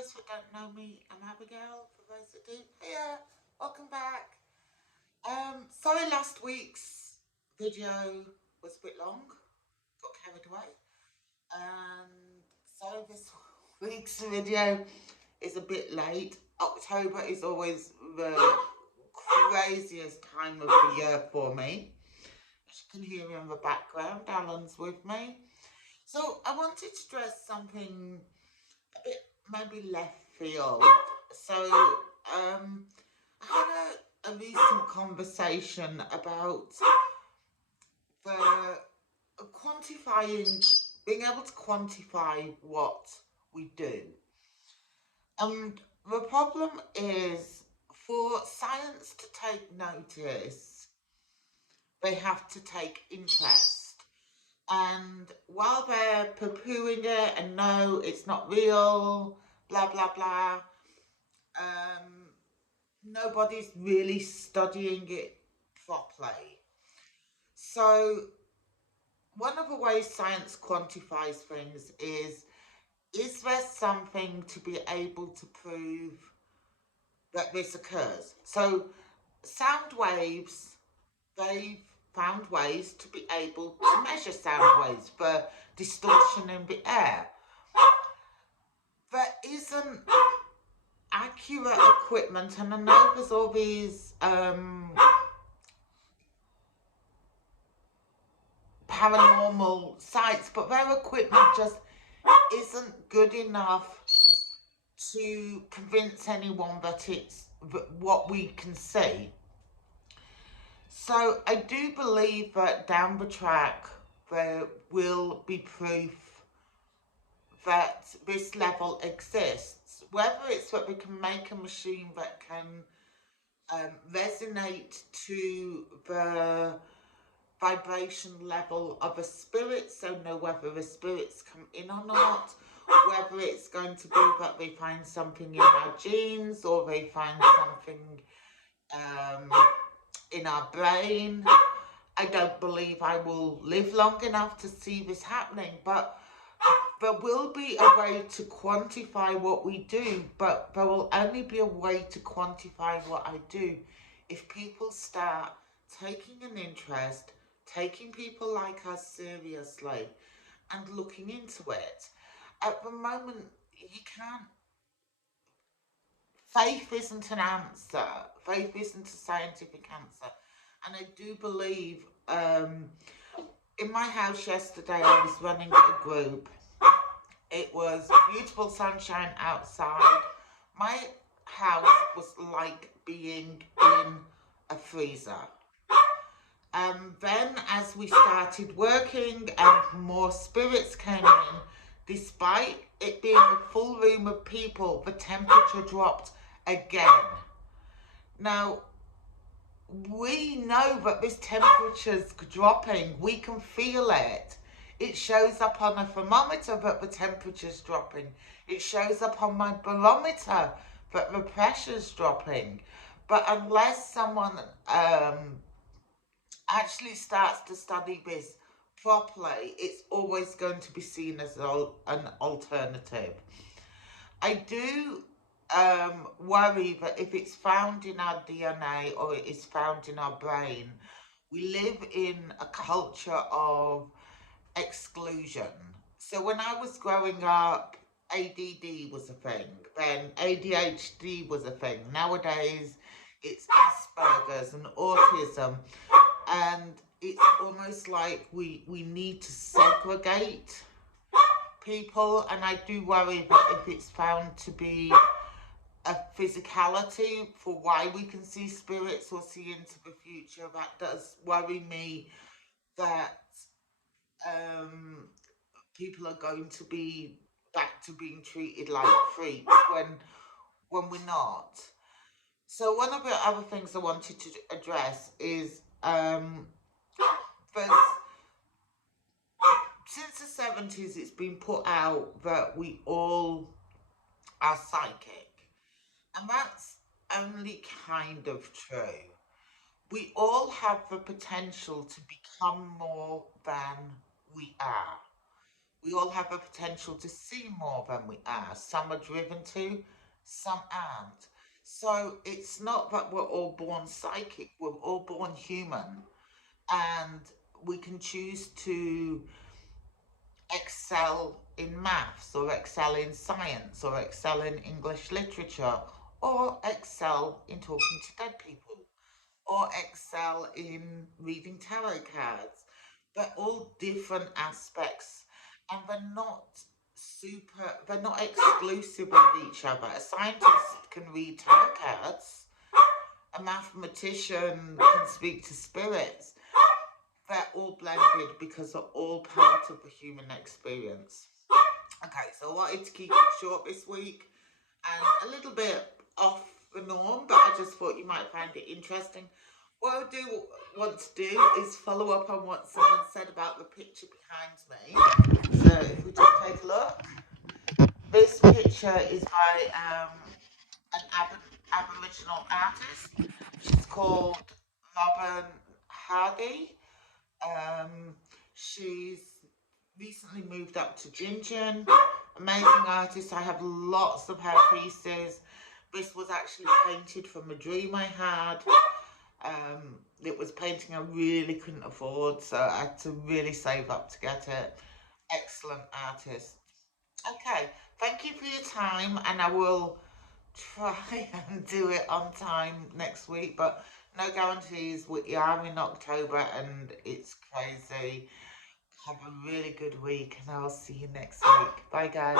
those that don't know me, I'm Abigail. For those that do, hiya, welcome back. Sorry last week's video was a bit long, got carried away. And so this week's video is a bit late. October is always the craziest time of the year for me. As you can hear in the background, Alan's with me. So I wanted to address something a bit maybe left field. So I had a recent conversation about the quantifying, being able to quantify what we do. And the problem is for science to take notice, they have to take interest. And while they're poo-pooing it and no, it's not real, blah, blah, blah, nobody's really studying it properly. So one of the ways science quantifies things is there something to be able to prove that this occurs? So sound waves, they've found ways to be able to measure sound waves for distortion in the air. There isn't accurate equipment, and I know there's all these paranormal sites, but their equipment just isn't good enough to convince anyone that it's what we can see. So I do believe that down the track there will be proof that this level exists, whether it's that we can make a machine that can resonate to the vibration level of a spirit, so know whether the spirits come in or not, whether it's going to be that they find something in our genes or they find something in our brain. I don't believe I will live long enough to see this happening, but there will be a way to quantify what we do, but there will only be a way to quantify what I do if people start taking an interest, taking people like us seriously and looking into it. At the moment, you can't. Faith isn't an answer. Faith isn't a scientific answer. And I do believe, in my house yesterday, I was running a group. It was beautiful sunshine outside. My house was like being in a freezer. Then as we started working and more spirits came in, despite it being a full room of people, the temperature dropped again. Now, we know that this temperature's dropping. We can feel it. It shows up on a thermometer that the temperature's dropping. It shows up on my barometer that the pressure's dropping. But unless someone actually starts to study this properly, it's always going to be seen as an alternative. I do worry that if it's found in our DNA or it is found in our brain, we live in a culture of exclusion. So when I was growing up, ADD was a thing, then ADHD was a thing. Nowadays, it's Asperger's and autism, and it's almost like we need to segregate people, and I do worry that if it's found to be a physicality for why we can see spirits or see into the future, that does worry me that people are going to be back to being treated like freaks when we're not. So one of the other things I wanted to address is there's, since the 70s it's been put out that we all are psychic, and that's only kind of true. We all have the potential to become more than we are. We all have a potential to see more than we are. Some are driven to, some aren't. So it's not that we're all born psychic, we're all born human. And we can choose to excel in maths, or excel in science, or excel in English literature, or excel in talking to dead people, or excel in reading tarot cards. They're all different aspects, and they're not exclusive with each other. A scientist can read tarot cards, a mathematician can speak to spirits. They're all blended because they're all part of the human experience. Okay, so I wanted to keep it short this week and a little bit off the norm, but I just thought you might find it interesting. What I do want to do is follow up on what someone said about the picture behind me. So if we just take a look, this picture is by an Aboriginal artist. She's called Robin Hardy. She's recently moved up to Gingin. Amazing artist. I have lots of her pieces. This was actually painted from a dream I had. It was painting I really couldn't afford, so I had to really save up to get it. Excellent artist. Okay, thank you for your time, and I will try and do it on time next week, but no guarantees. We are in October and it's crazy. Have a really good week, and I'll see you next week. Bye, guys.